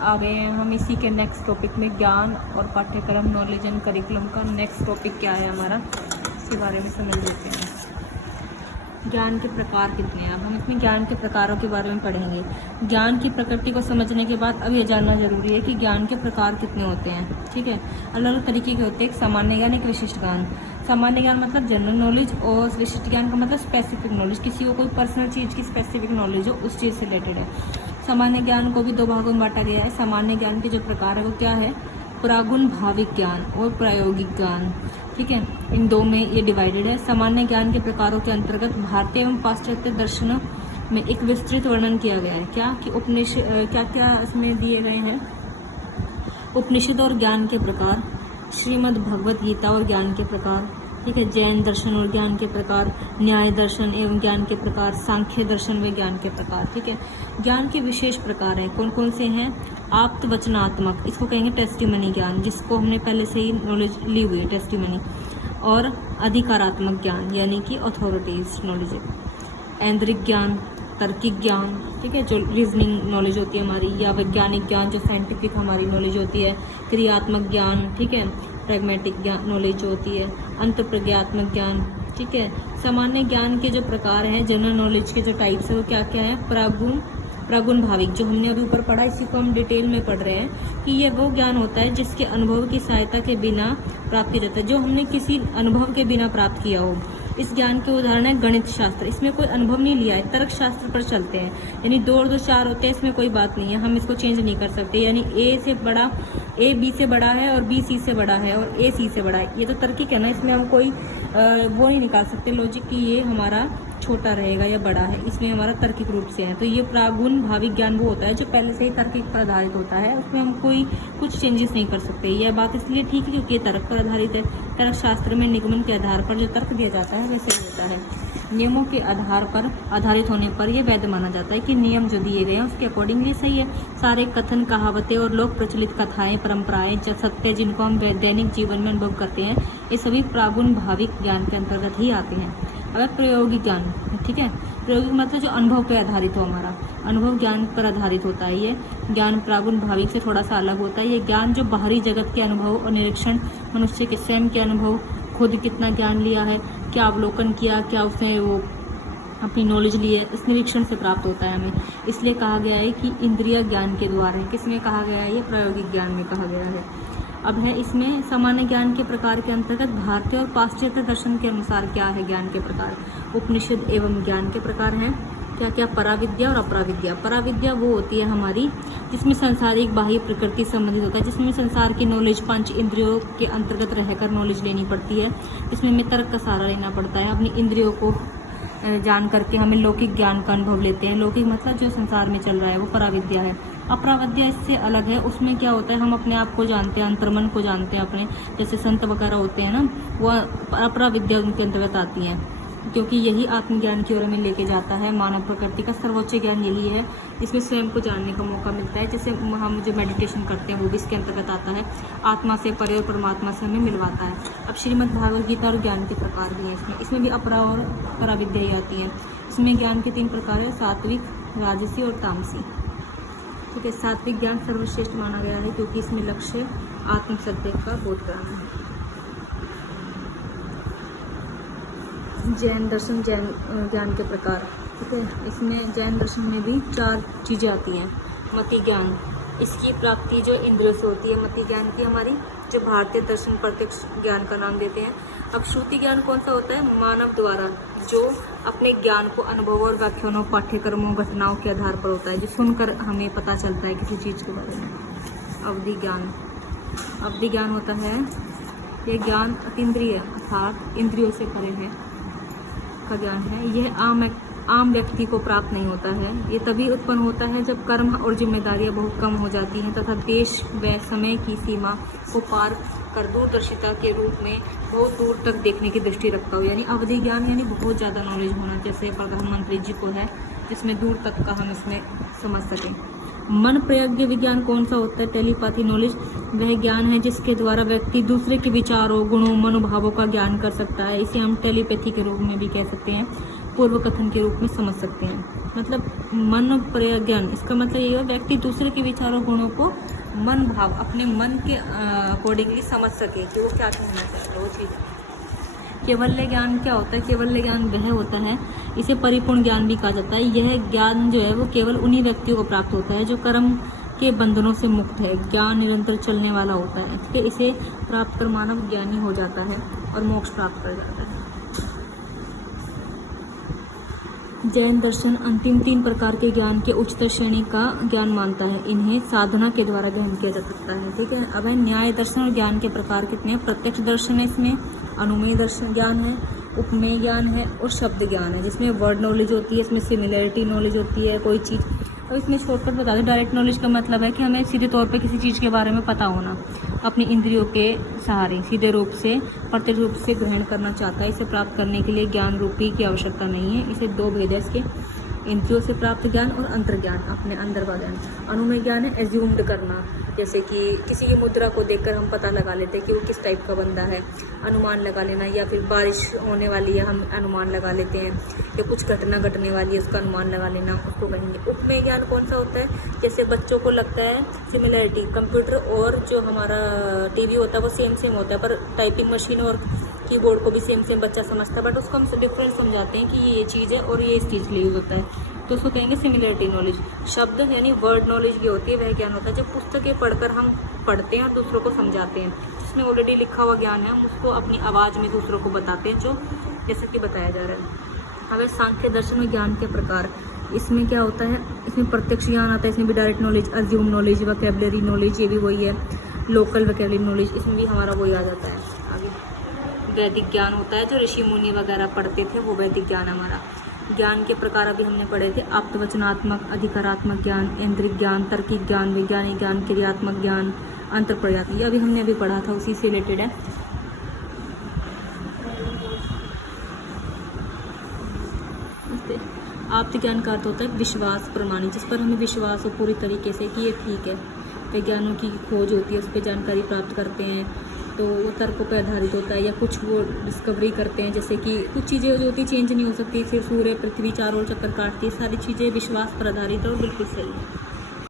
आ गए हैं हम इसी के नेक्स्ट टॉपिक में, ज्ञान और पाठ्यक्रम, नॉलेज एंड करिकुलम का नेक्स्ट टॉपिक क्या है हमारा, इसके बारे में समझ लेते हैं। ज्ञान के प्रकार कितने हैं, अब हम इसमें ज्ञान के प्रकारों के बारे में पढ़ेंगे। ज्ञान की प्रकृति को समझने के बाद अब यह जानना जरूरी है कि ज्ञान के प्रकार कितने होते हैं। ठीक है, अलग अलग तरीके के होते हैं, एक सामान्य ज्ञान, एक विशिष्ट ज्ञान। सामान्य ज्ञान मतलब जनरल नॉलेज, और विशिष्ट ज्ञान का मतलब स्पेसिफिक नॉलेज, किसी को कोई पर्सनल चीज़ की स्पेसिफिक नॉलेज हो, उस चीज़ से रिलेटेड है। सामान्य ज्ञान को भी दो भागों में बांटा गया है। सामान्य ज्ञान के जो प्रकार है वो क्या है, प्रागुण भाविक ज्ञान और प्रायोगिक ज्ञान। ठीक है, इन दो में ये डिवाइडेड है। सामान्य ज्ञान के प्रकारों के अंतर्गत भारतीय एवं पाश्चात्य दर्शनों में एक विस्तृत वर्णन किया गया है। क्या कि उपनिषद, क्या क्या इसमें दिए गए हैं, उपनिषद और ज्ञान के प्रकार, श्रीमद् भगवत गीता और ज्ञान के प्रकार। ठीक है, जैन दर्शन और ज्ञान के प्रकार, न्याय दर्शन एवं ज्ञान के प्रकार, सांख्य दर्शन व ज्ञान के प्रकार। ठीक है, ज्ञान के विशेष प्रकार हैं, कौन कौन से हैं, आप्त वचनात्मक, इसको कहेंगे टेस्टिमनी ज्ञान, जिसको हमने पहले से ही नॉलेज ली हुई है, टेस्टिमनी। और अधिकारात्मक ज्ञान यानी कि अथॉरिटीज नॉलेज, ऐन्द्रिक ज्ञान, तर्किक ज्ञान, ठीक है, जो रीजनिंग नॉलेज होती है हमारी, या वैज्ञानिक ज्ञान जो साइंटिफिक हमारी नॉलेज होती है, क्रियात्मक ज्ञान, ठीक है, प्रैग्मेटिक ज्ञान नॉलेज जो होती है, अंतप्रज्ञात्मक ज्ञान। ठीक है, सामान्य ज्ञान के जो प्रकार हैं, जनरल नॉलेज के जो टाइप्स है वो क्या क्या है, प्रागुण भाविक, जो हमने अभी ऊपर पढ़ा, इसी को हम डिटेल में पढ़ रहे हैं कि ये वो ज्ञान होता है जिसके अनुभव की सहायता के बिना प्राप्त किया जाता है, जो हमने किसी अनुभव के बिना प्राप्त किया हो। इस ज्ञान के उदाहरण है गणित शास्त्र, इसमें कोई अनुभव नहीं लिया है, तर्क शास्त्र पर चलते हैं, यानी 2 और 2 4 होते हैं, इसमें कोई बात नहीं है, हम इसको चेंज नहीं कर सकते, यानी ए बी से बड़ा है और बी सी से बड़ा है और ए सी से बड़ा है, ये तो तर्किक है ना, इसमें हम कोई वो नहीं निकाल सकते लॉजिक कि ये हमारा छोटा रहेगा या बड़ा है, इसमें हमारा तर्किक रूप से है। तो ये प्रागुण भाविक ज्ञान वो होता है जो पहले से ही तर्किक पर आधारित होता है, उसमें हम कोई कुछ चेंजेस नहीं कर सकते। यह बात इसलिए ठीक है क्योंकि ये तर्क पर आधारित है। तर्क शास्त्र में निगमन के आधार पर जो तर्क दिया जाता है वैसे ही होता है। नियमों के आधार पर आधारित होने पर यह वैध माना जाता है कि नियम जो दिए गए हैं उसके अकॉर्डिंगली सही है। सारे कथन, कहावतें और लोक प्रचलित कथाएं, परंपराएं, सत्य जिनको हम दैनिक जीवन में अनुभव करते हैं, ये सभी प्रागुण भाविक ज्ञान के अंतर्गत ही आते हैं। अगर प्रायोगिक ज्ञान, ठीक है, प्रायोगिक मतलब जो अनुभव पे आधारित हो, हमारा अनुभव ज्ञान पर आधारित होता है। ये ज्ञान प्रागुण भाविक से थोड़ा सा अलग होता है। ये ज्ञान जो बाहरी जगत के अनुभव और निरीक्षण, मनुष्य के स्वयं के अनुभव, खुद कितना ज्ञान लिया है, क्या अवलोकन किया, क्या उसने वो अपनी नॉलेज ली है, इस निरीक्षण से प्राप्त होता है हमें। इसलिए कहा गया है कि इंद्रिय ज्ञान के द्वारा है। किसमें कहा गया है, ये प्रायोगिक ज्ञान में कहा गया है। अब है इसमें सामान्य ज्ञान के प्रकार के अंतर्गत भारतीय और पाश्चात्य दर्शन के अनुसार क्या है ज्ञान के प्रकार, उपनिषद एवं ज्ञान के प्रकार हैं। क्या क्या, पराविद्या और अपराविद्या। पराविद्या वो होती है हमारी जिसमें संसारिक बाह्य प्रकृति संबंधित होता है, जिसमें संसार की नॉलेज 5 इंद्रियों के अंतर्गत रहकर नॉलेज लेनी पड़ती है, इसमें हमें तर्क का सहारा लेना पड़ता है, अपनी इंद्रियों को जान करके हमें लौकिक ज्ञान का अनुभव लेते हैं। लौकिक मतलब जो संसार में चल रहा है वो पराविद्या है। अपराविद्या इससे अलग है, उसमें क्या होता है, हम अपने आप को जानते हैं, अंतर्मन को जानते हैं अपने, जैसे संत वगैरह होते हैं ना, वो अपराविद्या उनके अंतर्गत आती हैं, क्योंकि यही आत्मज्ञान की ओर हमें लेके जाता है। मानव प्रकृति का सर्वोच्च ज्ञान यही है, इसमें स्वयं को जानने का मौका मिलता है। जैसे हम जो मेडिटेशन करते हैं वो भी इसके अंतर्गत आता है, आत्मा से परे और परमात्मा से हमें मिलवाता है। अब श्रीमद् भागवत गीता और ज्ञान के प्रकार भी हैं इसमें भी अपरा और पराविद्या ही आती हैं। इसमें ज्ञान के 3 प्रकार है, सात्विक, राजसी और तामसी। ठीक है, सात्विक ज्ञान सर्वश्रेष्ठ माना गया है क्योंकि इसमें लक्ष्य आत्म सत्य का बोध कराना है। जैन दर्शन, जैन ज्ञान के प्रकार। ठीक है, इसमें जैन दर्शन में भी 4 चीज़ें आती हैं। मति ज्ञान, इसकी प्राप्ति जो इंद्रियों से होती है, मति ज्ञान की हमारी, जो भारतीय दर्शन प्रत्यक्ष ज्ञान का नाम देते हैं। अब श्रुति ज्ञान कौन सा होता है, मानव द्वारा जो अपने ज्ञान को अनुभव और व्याख्यानों, पाठ्यक्रमों, घटनाओं के आधार पर होता है, जो सुनकर हमें पता चलता है किसी चीज़ के बारे में। अवधि ज्ञान, अवधि ज्ञान होता है, यह ज्ञान अतीन्द्रिय अर्थात इंद्रियों से परे है का ज्ञान है। यह आम व्यक्ति को प्राप्त नहीं होता है। ये तभी उत्पन्न होता है जब कर्म और जिम्मेदारियां बहुत कम हो जाती हैं तथा देश व समय की सीमा को पार कर दूरदर्शिता के रूप में बहुत दूर तक देखने की दृष्टि रखता हो। यानी अवधि ज्ञान यानी बहुत ज़्यादा नॉलेज होना, जैसे प्रधानमंत्री जी को है, जिसमें दूर तक का हम इसमें समझ सकें। मन प्रयज्ञ विज्ञान कौन सा होता है, टेलीपैथी नॉलेज, वह ज्ञान है जिसके द्वारा व्यक्ति दूसरे के विचारों, गुणों, मनोभावों का ज्ञान कर सकता है। इसे हम टेलीपैथी के रूप में भी कह सकते हैं। पूर्व कथन के रूप में समझ सकते हैं। मतलब मन प्रज्ञान, इसका मतलब ये है व्यक्ति दूसरे के विचारों गुणों को मन भाव अपने मन के अकॉर्डिंगली समझ सके कि वो क्या कहना चाहते हैं वो चीज़। केवल्य ज्ञान क्या होता है? केवल्य ज्ञान वह होता है, इसे परिपूर्ण ज्ञान भी कहा जाता है। यह ज्ञान जो है वो केवल उन्हीं व्यक्तियों को प्राप्त होता है जो कर्म के बंधनों से मुक्त है। ज्ञान निरंतर चलने वाला होता है, इसलिए इसे प्राप्त कर मानव ज्ञानी हो जाता है और मोक्ष प्राप्त कर जाता है। जैन दर्शन अंतिम 3 प्रकार के ज्ञान के उच्चतर श्रेणी का ज्ञान मानता है। इन्हें साधना के द्वारा ग्रहण किया जा सकता है। ठीक है, अब है न्याय दर्शन और ज्ञान के प्रकार कितने हैं? प्रत्यक्ष दर्शन है, इसमें अनुमेय दर्शन ज्ञान है, उपमेय ज्ञान है और शब्द ज्ञान है, जिसमें वर्ड नॉलेज होती है, इसमें सिमिलैरिटी नॉलेज होती है कोई चीज़। अब इसमें शॉर्टकट बता दें, डायरेक्ट नॉलेज का मतलब है कि हमें सीधे तौर पे किसी चीज़ के बारे में पता होना, अपनी इंद्रियों के सहारे सीधे रूप से प्रत्यक्ष रूप से ग्रहण करना चाहता है। इसे प्राप्त करने के लिए ज्ञान रूपी की आवश्यकता नहीं है। इसे 2 भेद है इसके, इंद्रियों से प्राप्त ज्ञान और अंतर्ज्ञान, अपने अंदर का ज्ञान। अनुमेय ज्ञान है एज्यूम्ड करना, जैसे कि किसी की मुद्रा को देखकर हम पता लगा लेते हैं कि वो किस टाइप का बंदा है, अनुमान लगा लेना। या फिर बारिश होने वाली है, हम अनुमान लगा लेते हैं, या कुछ घटना घटने वाली है उसका अनुमान लगा लेना, उसको कहेंगे। उपमेय ज्ञान कौन सा होता है? जैसे बच्चों को लगता है सिमिलैरिटी, कंप्यूटर और जो हमारा टीवी होता है वो सेम होता है, पर टाइपिंग मशीन और कीबोर्ड को भी सेम बच्चा समझता है, बट उसको हम डिफरेंस समझाते हैं कि ये चीज़ है और ये इस चीज़ के लिए यूज़ होता है, तो उसको कहेंगे सिमिलैरिटी नॉलेज। शब्द यानी वर्ड नॉलेज ये होती है, वह ज्ञान होता है जब पुस्तकें पढ़कर हम पढ़ते हैं और दूसरों को समझाते हैं, जिसमें ऑलरेडी लिखा हुआ ज्ञान है, हम उसको अपनी आवाज़ में दूसरों को बताते हैं, जो जैसे कि बताया जा रहा है। अब सांख्य दर्शन में ज्ञान के प्रकार, इसमें क्या होता है? इसमें प्रत्यक्ष ज्ञान आता है, इसमें भी direct knowledge, assume knowledge, vocabulary knowledge, ये भी वही है, लोकल वोकैबुलरी नॉलेज, इसमें भी हमारा वही आ जाता है। आगे वैदिक ज्ञान होता है, जो ऋषि मुनि वगैरह पढ़ते थे, वो वैदिक ज्ञान हमारा। ज्ञान के प्रकार अभी हमने पढ़े थे, आप्तवचनात्मक, अधिकारात्मक ज्ञान, ऐन्द्रिक ज्ञान, तर्किक ज्ञान, वैज्ञानिक ज्ञान, क्रियात्मक ज्ञान, अंतर्प्रयात्मक, ये अभी हमने अभी पढ़ा था, उसी से रिलेटेड है। आप्त ज्ञान का अर्थ होता है विश्वास प्रमाणी, जिस पर हमें विश्वास हो पूरी तरीके से कि ये ठीक है। वैज्ञानों की खोज होती है, उस पर जानकारी प्राप्त करते हैं, तो वो तर्कों पर आधारित होता है, या कुछ वो डिस्कवरी करते हैं, जैसे कि कुछ चीज़ें जो होती चेंज नहीं हो सकती, फिर सूर्य पृथ्वी चारों ओर चक्कर काटती है, सारी चीज़ें विश्वास पर आधारित और बिल्कुल सही है।